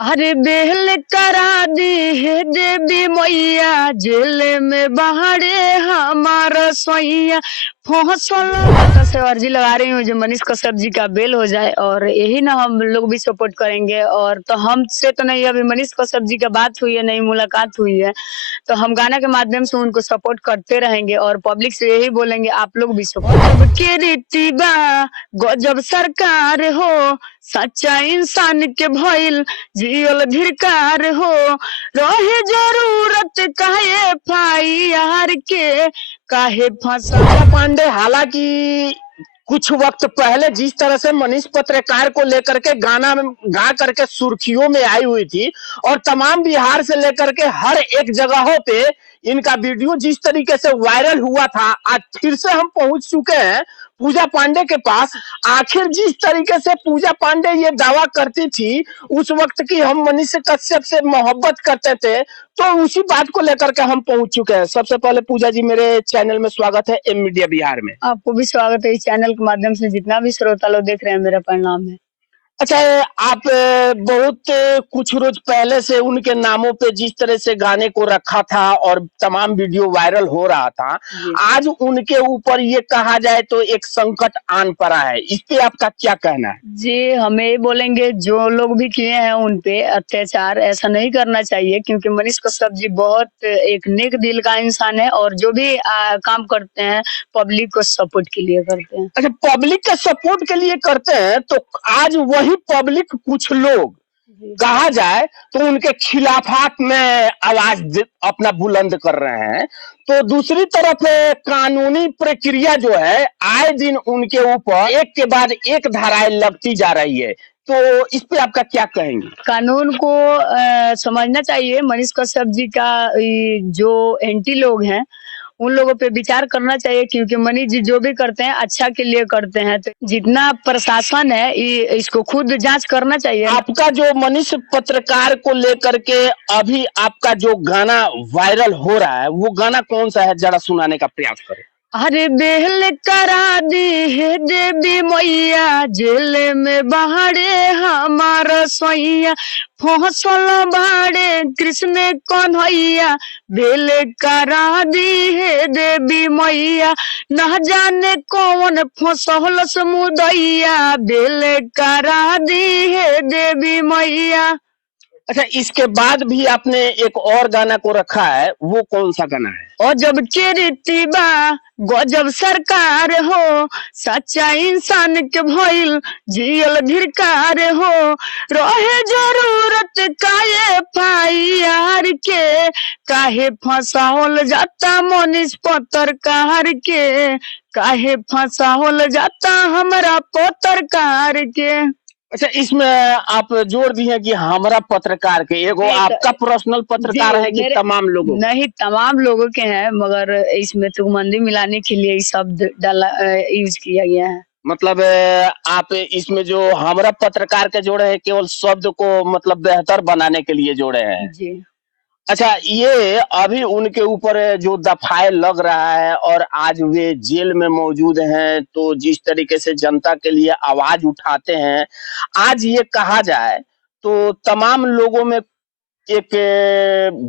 अरे बेल करा दी है देवी मैया, जेल में बहाड़े हमारा सोइया फसल। माता से अर्जी लगा रही हूँ जो मनीष कश्यप जी का बेल हो जाए, और यही ना हम लोग भी सपोर्ट करेंगे। और तो हमसे तो नहीं, अभी मनीष कश्यप जी का बात हुई है, नहीं मुलाकात हुई है, तो हम गाना के माध्यम से उनको सपोर्ट करते रहेंगे और पब्लिक से यही बोलेंगे आप लोग भी सपोर्ट। के रीति बा गजब सरकार हो, सच्चा इंसान के भइल जियल धिरकार हो, रहे जरूरत काहे FIR के, काहे फंसा। पूजा पांडे हालांकि कुछ वक्त पहले जिस तरह से मनीष पत्रकार को लेकर के गाना गा करके सुर्खियों में आई हुई थी और तमाम बिहार से लेकर के हर एक जगहों पे इनका वीडियो जिस तरीके से वायरल हुआ था, आज फिर से हम पहुंच चुके हैं पूजा पांडे के पास। आखिर जिस तरीके से पूजा पांडे ये दावा करती थी उस वक्त की हम मनीष कश्यप से मोहब्बत करते थे, तो उसी बात को लेकर के हम पहुंच चुके हैं। सबसे पहले पूजा जी, मेरे चैनल में स्वागत है एम मीडिया बिहार में। आपको भी स्वागत है। इस चैनल के माध्यम से जितना भी श्रोता लोग देख रहे हैं, मेरा प्रणाम है। अच्छा, आप बहुत कुछ रोज पहले से उनके नामों पे जिस तरह से गाने को रखा था और तमाम वीडियो वायरल हो रहा था, आज उनके ऊपर ये कहा जाए तो एक संकट आन पड़ा है, इस पे आपका क्या कहना है? जी, हमें ये बोलेंगे जो लोग भी किए हैं उन पे अत्याचार, ऐसा नहीं करना चाहिए, क्योंकि मनीष कश्यप जी बहुत एक नेक दिल का इंसान है और जो भी काम करते हैं पब्लिक को सपोर्ट के लिए करते हैं। अच्छा, पब्लिक के सपोर्ट के लिए करते हैं, तो आज वही पब्लिक कुछ लोग कहा जाए तो उनके खिलाफात में आवाज अपना बुलंद कर रहे हैं, तो दूसरी तरफ कानूनी प्रक्रिया जो है आए दिन उनके ऊपर एक के बाद एक धाराएं लगती जा रही है, तो इस पे आपका क्या कहेंगे? कानून को समझना चाहिए। मनीष कश्यप जी का जो एंटी लोग हैं उन लोगों पे विचार करना चाहिए, क्योंकि मनीष जी जो भी करते हैं अच्छा के लिए करते हैं। तो जितना प्रशासन है इसको खुद जांच करना चाहिए। आपका जो मनीष पत्रकार को लेकर के अभी आपका जो गाना वायरल हो रहा है, वो गाना कौन सा है, जरा सुनाने का प्रयास करें। अरे बेल करा दी है देवी मैया, जेल में बहाड़े हमारा सोइया फसल बाड़े कृष्ण कन्हैया, बेल करा दी है देवी मैया, न जाने कौन फसल समुदैया, बेल करा दी है देवी मैया। अच्छा, इसके बाद भी आपने एक और गाना को रखा है, वो कौन सा गाना है? और जब के रीति बा गजब सरकार हो, सच्चा इंसान के भइल जियल धिरकार हो, रहे जरूरत काहे FIR के, काहे फंसावल जाता मनीष पत्रकार के, काहे फंसावल जाता हमरा पत्रकार के। अच्छा, इसमें आप जोड़ दिए कि हमारा पत्रकार के, एगो आपका पर्सनल पत्रकार है कि तमाम लोगों? नहीं, तमाम लोगों के हैं, मगर इसमें तुकमंदी मिलाने के लिए शब्द डाला यूज किया गया है। मतलब आप इसमें जो हमारा पत्रकार के जोड़े हैं केवल शब्द को मतलब बेहतर बनाने के लिए जोड़े हैं जी। अच्छा, ये अभी उनके ऊपर जो दफाए लग रहा है और आज वे जेल में मौजूद हैं, तो जिस तरीके से जनता के लिए आवाज उठाते हैं, आज ये कहा जाए तो तमाम लोगों में एक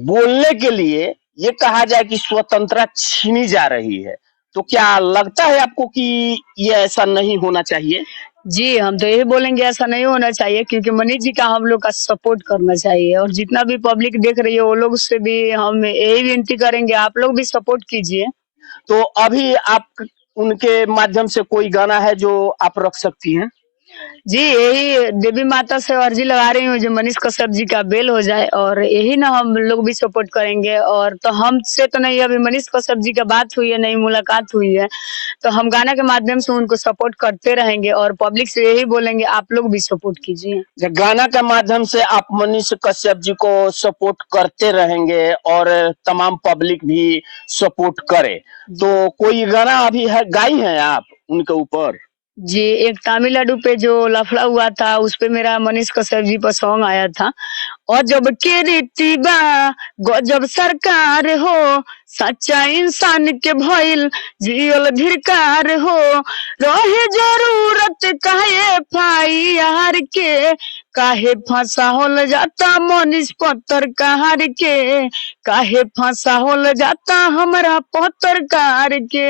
बोलने के लिए ये कहा जाए कि स्वतंत्रता छीनी जा रही है, तो क्या लगता है आपको कि ये ऐसा नहीं होना चाहिए? जी, हम तो यही बोलेंगे ऐसा नहीं होना चाहिए, क्योंकि मनीष जी का हम लोग का सपोर्ट करना चाहिए और जितना भी पब्लिक देख रही है वो लोग से भी हम यही विनती करेंगे, आप लोग भी सपोर्ट कीजिए। तो अभी आप उनके माध्यम से कोई गाना है जो आप रख सकती हैं? जी, यही देवी माता से अर्जी लगा रही हूँ जो मनीष कश्यप जी का बेल हो जाए, और यही ना हम लोग भी सपोर्ट करेंगे। और तो हमसे तो नहीं, अभी मनीष कश्यप जी का बात हुई है, नहीं मुलाकात हुई है, तो हम गाना के माध्यम से उनको सपोर्ट करते रहेंगे और पब्लिक से यही बोलेंगे आप लोग भी सपोर्ट कीजिए। गाना के माध्यम से आप मनीष कश्यप जी को सपोर्ट करते रहेंगे और तमाम पब्लिक भी सपोर्ट करे, तो कोई गाना अभी है गाई है आप उनके ऊपर? जी, एक तमिलनाडु पे जो लफड़ा हुआ था उस पे मेरा मनीष कश्यप जी पर सॉन्ग आया था। और जब के रीति बा गजब सरकार हो, सच्चा इंसान के भइल जियल धिरकार हो, रहे जरूरत काहे FIR के, काहे फंसावल जाता मनीष पत्रकार के, काहे फंसावल जाता हमरा पत्रकार के।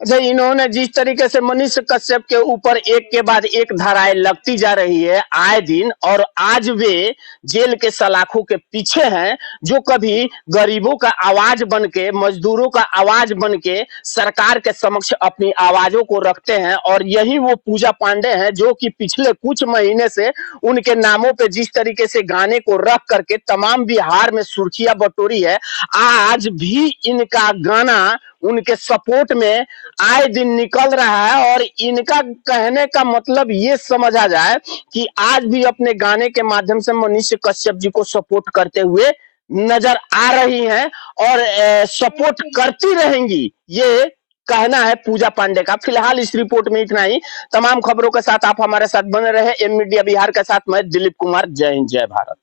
अच्छा, इन्होंने जिस तरीके से मनीष कश्यप के ऊपर एक के बाद एक धाराएं लगती जा रही है आए दिन, और आज वे जेल के सलाखों के पीछे हैं, जो कभी गरीबों का आवाज बन के, मजदूरों का आवाज बन के सरकार के समक्ष अपनी आवाजों को रखते हैं। और यही वो पूजा पांडे हैं जो कि पिछले कुछ महीने से उनके नामों पे जिस तरीके से गाने को रख करके तमाम बिहार में सुर्खियां बटोरी है, आज भी इनका गाना उनके सपोर्ट में आए दिन निकल रहा है। और इनका कहने का मतलब ये समझा जाए कि आज भी अपने गाने के माध्यम से मनीष कश्यप जी को सपोर्ट करते हुए नजर आ रही हैं और सपोर्ट करती रहेंगी, ये कहना है पूजा पांडे का। फिलहाल इस रिपोर्ट में इतना ही। तमाम खबरों के साथ आप हमारे साथ बने रहे। एम मीडिया बिहार के साथ मैं दिलीप कुमार। जय हिंद, जय भारत।